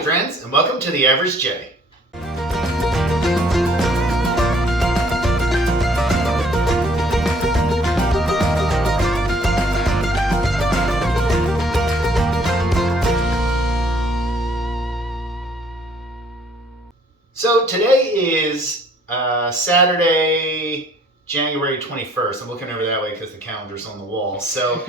Howdy friends, and welcome to The Average J. So today is Saturday, January 21st. I'm looking over that way because the calendar's on the wall. So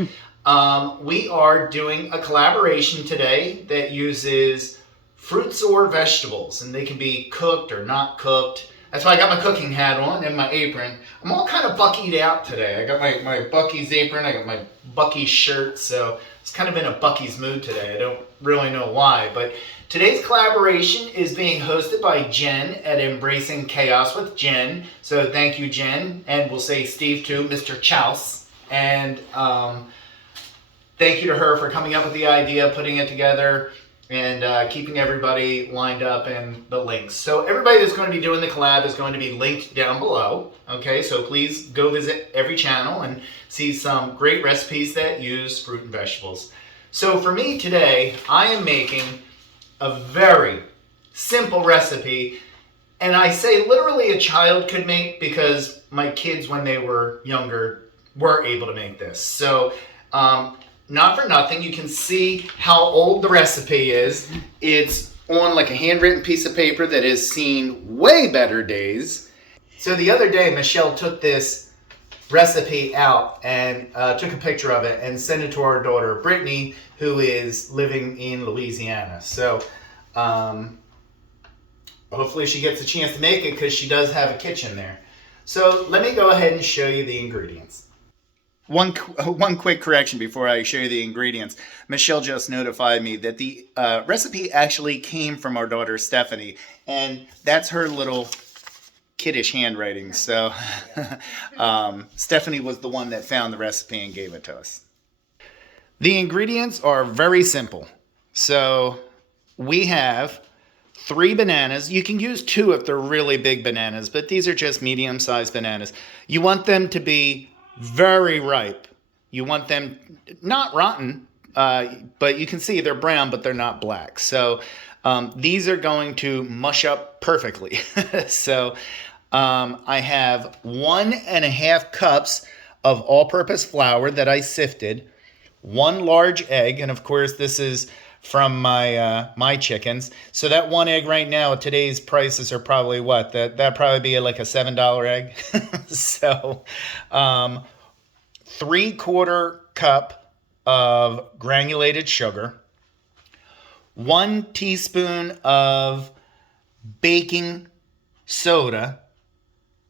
we are doing a collaboration today that uses fruits or vegetables, and they can be cooked or not cooked. That's why I got my cooking hat on and my apron. I'm all kind of buckied out today. I got my Buc-ee's apron, I got my Buc-ee's shirt, so it's kind of in a Buc-ee's mood today. I don't really know why, but today's collaboration is being hosted by Jenn at Embracing Chaos with Jenn. So thank you, Jenn, and we'll say Steve too, Mr. Chouse. And thank you to her for coming up with the idea, putting it together, and keeping everybody lined up in the links. So everybody that's going to be doing the collab is going to be linked down below. Okay, so please go visit every channel and see some great recipes that use fruit and vegetables. So for me today, I am making a very simple recipe, and I say literally a child could make because my kids when they were younger were able to make this. So not for nothing, you can see how old the recipe is. It's on like a handwritten piece of paper that has seen way better days. So the other day, Michelle took this recipe out and took a picture of it and sent it to our daughter, Brittany, who is living in Louisiana. So hopefully she gets a chance to make it because she does have a kitchen there. So let me go ahead and show you the ingredients. One quick correction before I show you the ingredients. Michelle just notified me that the recipe actually came from our daughter Stephanie, and that's her little kiddish handwriting. So Stephanie was the one that found the recipe and gave it to us. The ingredients are very simple. So we have 3 bananas. You can use 2 if they're really big bananas, but these are just medium-sized bananas. You want them to be very ripe. You want them not rotten, but you can see they're brown, but they're not black. So these are going to mush up perfectly. So I have 1.5 cups of all-purpose flour that I sifted, 1 large egg, and of course this is from my chickens. So that 1 egg right now, today's prices are probably what? That'd probably be like a $7 egg. So 3/4 cup of granulated sugar, 1 teaspoon of baking soda,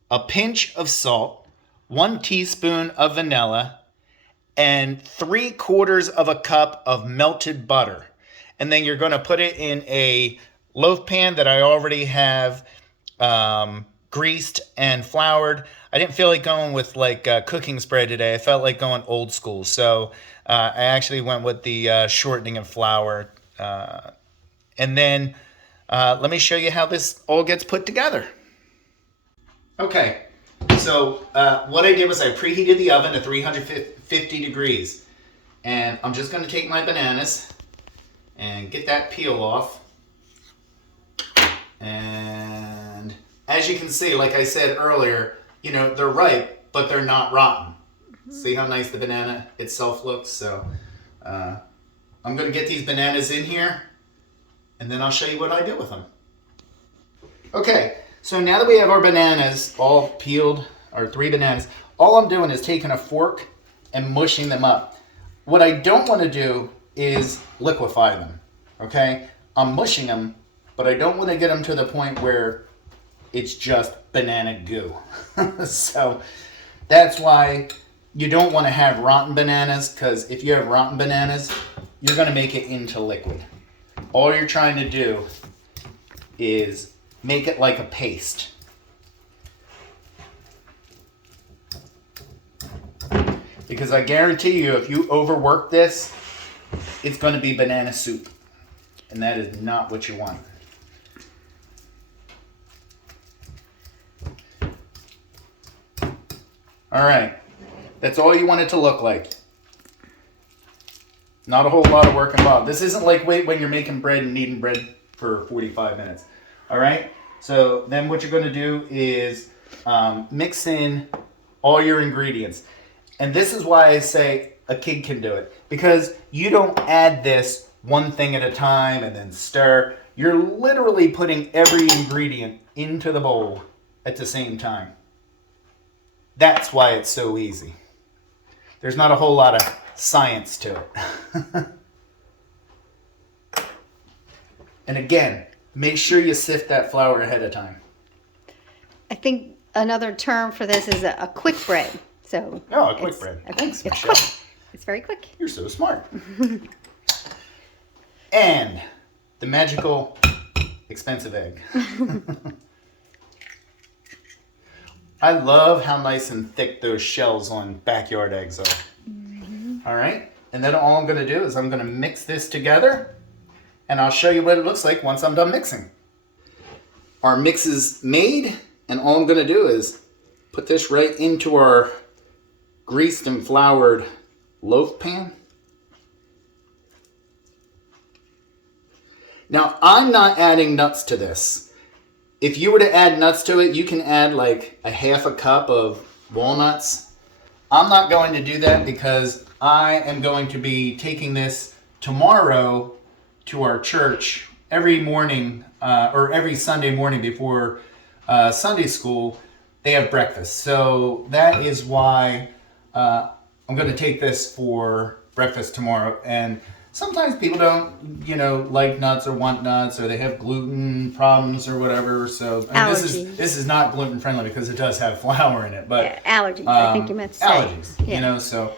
a pinch of salt, 1 teaspoon of vanilla, and 3/4 cup of melted butter. And then you're going to put it in a loaf pan that I already have greased and floured. I didn't feel like going with like cooking spread today. I felt like going old school. So I actually went with the shortening of flour. And then let me show you how this all gets put together. Okay, so what I did was I preheated the oven to 350 degrees. And I'm just going to take my bananas and get that peel off. And as you can see, like I said earlier, you know, they're ripe, but they're not rotten. See how nice the banana itself looks? So I'm going to get these bananas in here, and then I'll show you what I do with them. Okay, so now that we have our bananas all peeled, our 3 bananas, all I'm doing is taking a fork and mushing them up. What I don't want to do is liquefy them, okay? I'm mushing them, but I don't want to get them to the point where it's just banana goo. So that's why you don't want to have rotten bananas, because if you have rotten bananas, you're going to make it into liquid. All you're trying to do is make it like a paste. Because I guarantee you, if you overwork this, it's going to be banana soup. And that is not what you want. All right, that's all you want it to look like. Not a whole lot of work involved. This isn't like when you're making bread and kneading bread for 45 minutes. All right. So then what you're going to do is mix in all your ingredients. And this is why I say a kid can do it, because you don't add this one thing at a time and then stir. You're literally putting every ingredient into the bowl at the same time. That's why it's so easy. There's not a whole lot of science to it. And again, make sure you sift that flour ahead of time. I think another term for this is a quick bread. So a quick bread. Thanks, it's Michelle. quick. It's very quick. You're so smart. And the magical expensive egg. I love how nice and thick those shells on backyard eggs are. All right. And then all I'm going to do is I'm going to mix this together, and I'll show you what it looks like once I'm done mixing. Our mix is made, and all I'm going to do is put this right into our greased and floured loaf pan. Now, I'm not adding nuts to this. If you were to add nuts to it, you can add like a half a cup of walnuts. I'm not going to do that because I am going to be taking this tomorrow to our church every morning or every Sunday morning before Sunday school. They have breakfast. So that is why I'm going to take this for breakfast tomorrow. And sometimes people don't, like nuts or want nuts, or they have gluten problems or whatever. So this is not gluten friendly because it does have flour in it. But allergies, I think you meant to say. Allergies, yeah. So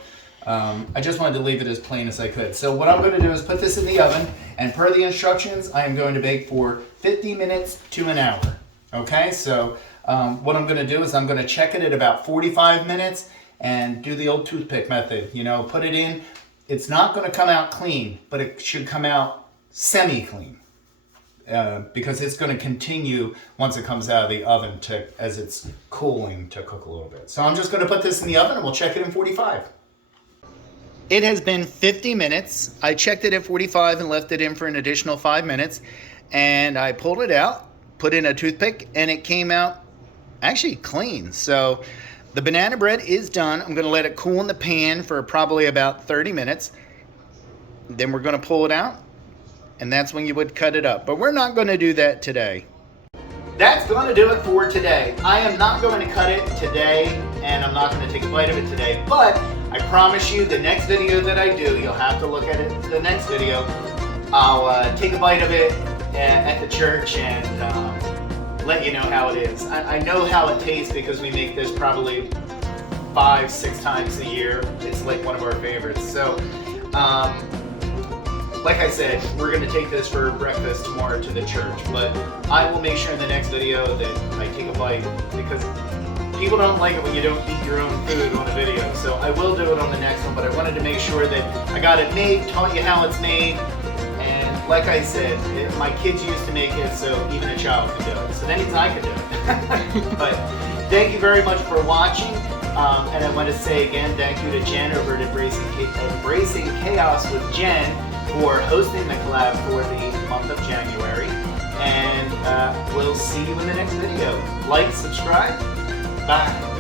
I just wanted to leave it as plain as I could. So what I'm going to do is put this in the oven, and per the instructions, I am going to bake for 50 minutes to an hour. Okay, so what I'm going to do is I'm going to check it at about 45 minutes and do the old toothpick method. Put it in. It's not going to come out clean, but it should come out semi-clean because it's going to continue once it comes out of the oven as it's cooling to cook a little bit. So I'm just going to put this in the oven and we'll check it in 45. It has been 50 minutes. I checked it at 45 and left it in for an additional 5 minutes. And I pulled it out, put in a toothpick, and it came out actually clean. So the banana bread is done. I'm going to let it cool in the pan for probably about 30 minutes. Then we're going to pull it out, and that's when you would cut it up. But we're not going to do that today. That's going to do it for today. I am not going to cut it today, and I'm not going to take a bite of it today. But I promise you, the next video that I do, you'll have to look at it. The next video, I'll take a bite of it at the church and let you know how it is. I know how it tastes because we make this probably 5-6 times a year. It's like one of our favorites. So, like I said, we're going to take this for breakfast tomorrow to the church. But I will make sure in the next video that I take a bite because people don't like it when you don't eat your own food on a video. So I will do it on the next one. But I wanted to make sure that I got it made, taught you how it's made. Like I said, my kids used to make it, so even a child can do it. So that means I can do it. But thank you very much for watching. And I want to say again, thank you to Jen over at Embracing Chaos with Jenn for hosting the collab for the month of January. And we'll see you in the next video. Like, subscribe. Bye.